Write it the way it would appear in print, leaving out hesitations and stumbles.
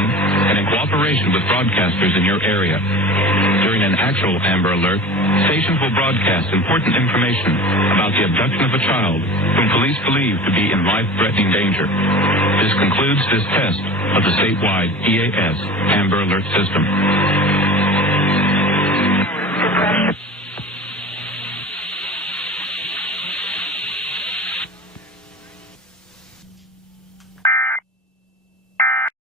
system and in cooperation with broadcasters in your area. During an actual Amber Alert, stations will broadcast important information about the abduction of a child whom police believe to be in life-threatening danger. This concludes this test of the statewide EAS Amber Alert system.